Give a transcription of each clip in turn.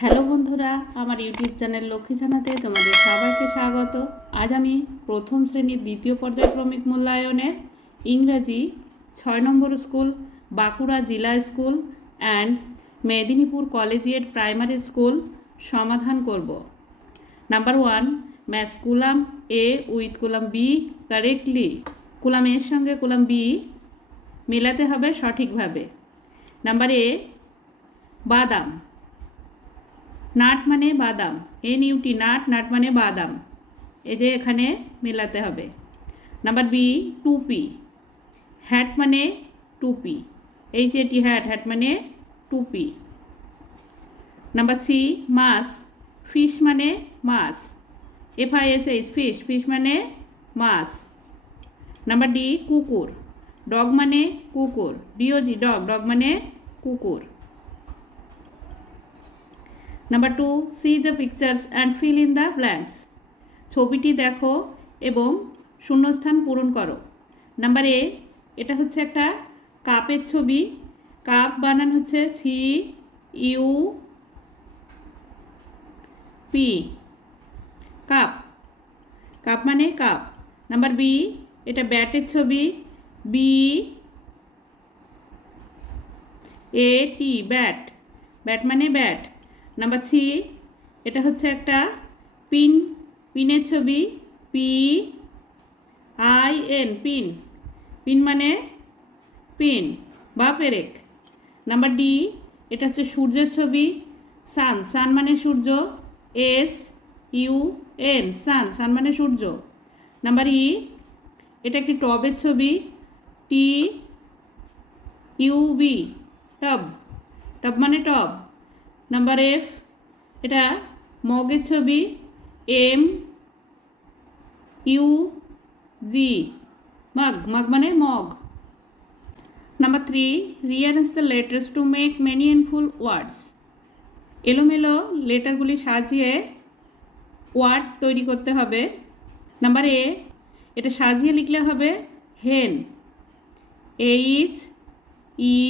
Hello বন্ধুরা, আমার YouTube channel Lakshmi জানাতে তোমাদের সবাইকে স্বাগত। আজ আমি প্রথম শ্রেণির দ্বিতীয় পর্যায়ক্রমিক মূল্যায়নের ইংরাজি ছয় নম্বর স্কুল, বাঁকুড়া জেলা school and Medinipur collegiate primary school সমাধান করব। Number one match column A with column B correctly column এর সঙ্গে কুলাম বি মেলাতে হবে সঠিকভাবে। নাম্বার এ বাদাম। নাট মানে বাদাম। এন ইউটি নাট নাট মানে বাদাম। এই যে এখানে মেলাতে হবে। নাম্বার বি টুপি। হ্যাট মানে টুপি। এই যে এটি হ্যাট হ্যাট মানে টুপি। নাম্বার সি মাছ। ফিশ মানে মাছ। F I S H fish fish মানে মাছ। নাম্বার ডি কুকুর। ডগ মানে কুকুর। D O G dog dog মানে কুকুর। Number two see the pictures and fill in the blanks ছবিটি দেখো এবং শূন্যস্থান পূরণ করো। নাম্বার এ এটা হচ্ছে একটা কাপের ছবি। কাপ বানান হচ্ছে C U P cup. Cup মানে কাপ। নাম্বার বি এটা ব্যাটের ছবি। B A T bat. Bat মানে ব্যাট। নাম্বার থ্রি, এটা হচ্ছে একটা পিন, পিনের ছবি, P, I, N, pin. Pin মানে পিন বা পেরেক। নাম্বার ডি, এটা হচ্ছে সূর্যের ছবি, সান। সান মানে সূর্য, S, U, N, sun. Sun মানে সূর্য। নাম্বার ই, এটা একটি টবের ছবি, টি ইউবি টব। টব মানে টব। নাম্বার এফ, এটা মগের ছবি M U G, mug mug মানে mug. Number three rearrange the letters to make meaningful words এলোমেলো লেটারগুলি সাজিয়ে ওয়ার্ড তৈরি করতে হবে। নাম্বার এ, এটা সাজিয়ে লিখলে হবে hen H E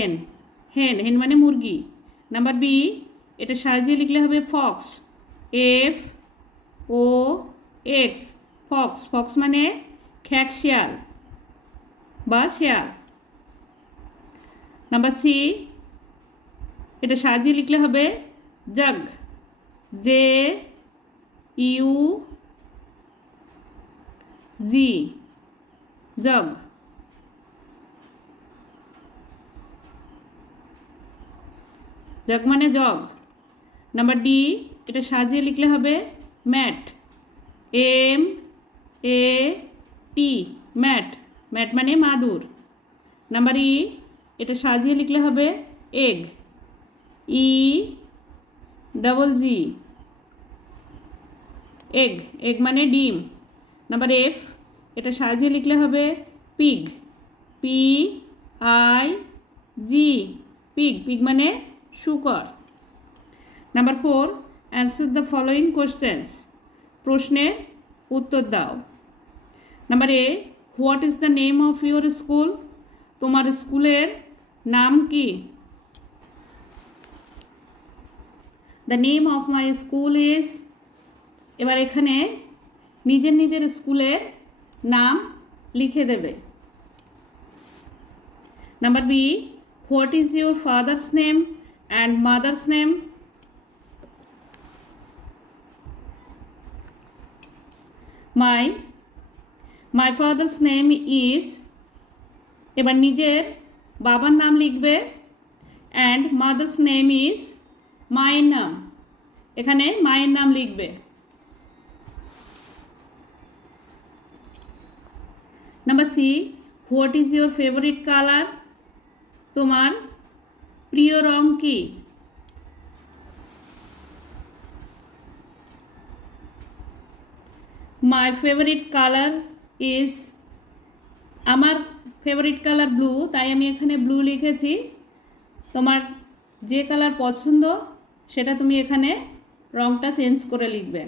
N hen hen মানে মুরগি। নাম্বার বি, এটা সাজিয়ে লিখলে হবে fox. F, O, X, fox. Fox মানে খ্যাক শিয়াল বা শিয়াল। নাম্বার সি, এটা সাজিয়ে লিখলে হবে jug. J, U, G, jug. Jug মানে জগ। নাম্বার ডি, এটা সাজিয়ে লিখলে হবে mat. M, A, T, mat. Mat মানে মাদুর। নাম্বার ই, এটা সাজিয়ে লিখলে হবে egg. E, double G. Egg egg মানে ডিম। নাম্বার এফ, এটা সাজিয়ে লিখলে হবে pig. P, I, G, pig. Pig মানে শুকর number four answer the following questions প্রশ্নের উত্তর দাও। Number A what is the name of your school তোমার স্কুলের নাম কি? The name of my school is এবার এখানে নিজের নিজের স্কুলের নাম লিখে দেবে। Number B what is your father's name and mother's name? My my father's name is, এবার নিজের বাবার নাম লিখবে অ্যান্ড মাদার্স নেম ইজ মায়ের নাম এখানে মায়ের নাম লিখবে। Number C what is your favourite colour তোমার প্রিয় রং কি? মাই ফেভারিট কালার ইজ আমার ফেভারিট কালার ব্লু তাই আমি এখানে ব্লু লিখেছি। তোমার যে কালার পছন্দ, সেটা তুমি এখানে রংটা চেঞ্জ করে লিখবে।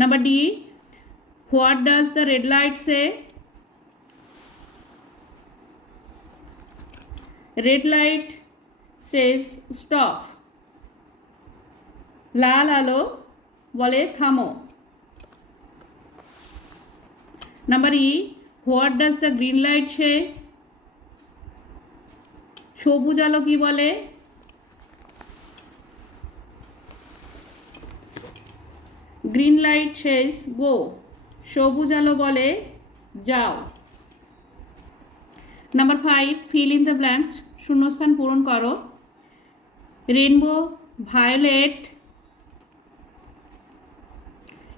Number D what does the red light say red light says stop লাল আলো বলে থামো। Number E what does the green light say সবুজ আলো কি বলে? গ্রিন লাইট সেজ গো সবুজ আলো বলে যাও। Number five fill in the blanks শূন্যস্থান পূরণ করো rainbow violet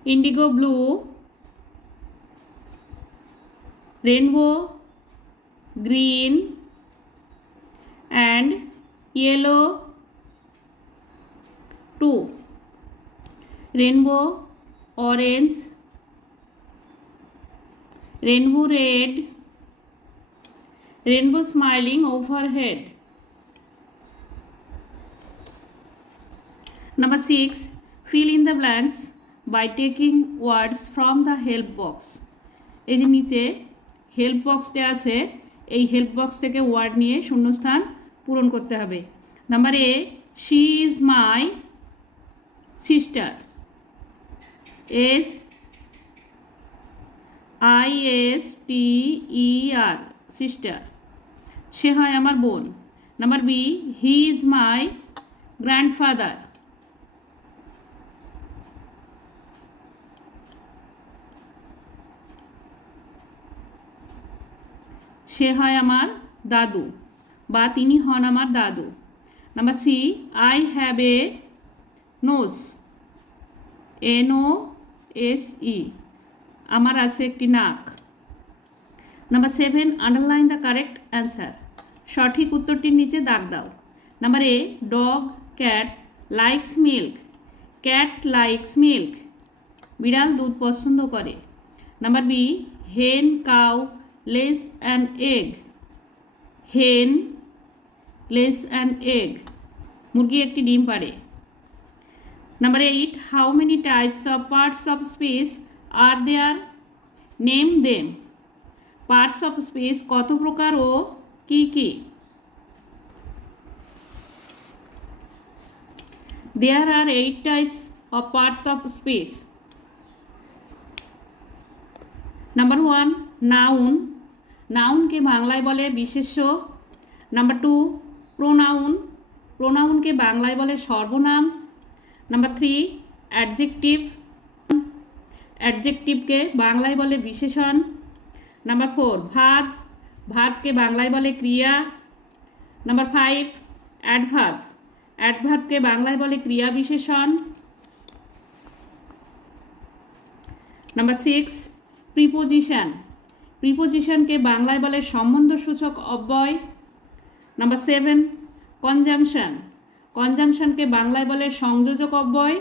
indigo blue rainbow green and yellow too rainbow orange rainbow red rainbow smiling overhead. Number 6. Fill in the blanks by taking words from the help box. এই যে নিচে help box দেওয়া আছে, এই help box থেকে word নিয়ে শূন্যস্থান পূরণ করতে হবে number A she is my sister S I S T E R sister সে হয় আমার বোন। Number B he is my grandfather সে হয় আমার দাদু বা তিনি হন আমার দাদু। Number C I have a nose N O S E আমার আছে একটি নাক। Number seven underline the correct answer সঠিক উত্তরটির নিচে দাগ দাও। Number A dog cat likes milk cat likes milk বিড়াল দুধ পছন্দ করে। Number B hen cow lays and egg hen lays and egg মুরগি একটি ডিম পারে number eight how many types of parts of speech are there name them parts of speech কত প্রকার ও কি কি? There are eight types of parts of speech number one noun নাউনকে বাংলায় বলে বিশেষ্য। নাম্বার টু প্রোনাউন প্রোনাউনকে বাংলায় বলে সর্বনাম। নাম্বার থ্রি অ্যাডজেক্টিভ অ্যাডজেক্টিভকে বাংলায় বলে বিশেষণ। নাম্বার ফোর ভাব ভাবকে বাংলায় বলে ক্রিয়া। নাম্বার ফাইভ অ্যাডভার্ব অ্যাডভার্বকে বাংলায় বলে ক্রিয়া বিশেষণ। Number six, preposition. প্রিপোজিশনকে বাংলায় বলে সম্বন্ধসূচক অব্যয়। Number seven, conjunction. কনজাংশনকে বাংলায় বলে সংযোজক অব্যয়।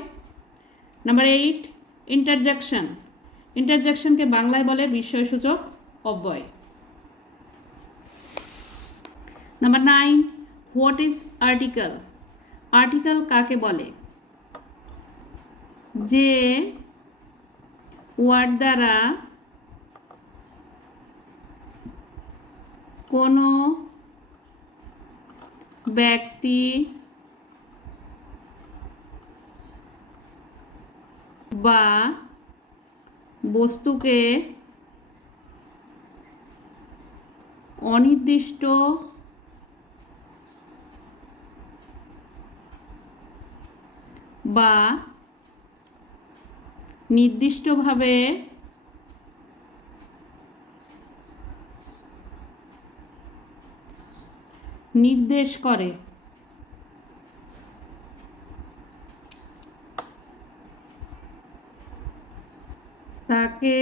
Number eight, interjection. ইন্টারজেকশনকে বাংলায় বলে বিস্ময়সূচক অব্যয়। Number nine what is article article কাকে বলে? যে ওয়ার্ড দ্বারা কোনো ব্যক্তি বা বস্তুকে অনির্দিষ্ট বা নির্দিষ্টভাবে নির্দেশ করে। তাকে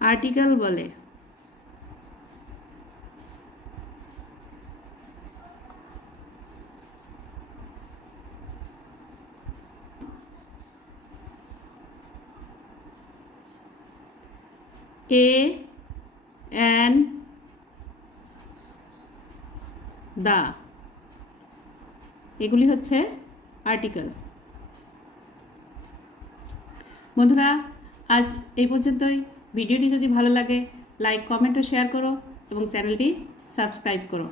আর্টিকেল বলে। এ অ্যান দা এগুলি হচ্ছে আর্টিকেল বন্ধুরা, আজ এই পর্যন্তই। ভিডিওটি যদি ভালো লাগে লাইক কমেন্ট ও শেয়ার করো এবং চ্যানেলটি সাবস্ক্রাইব করো।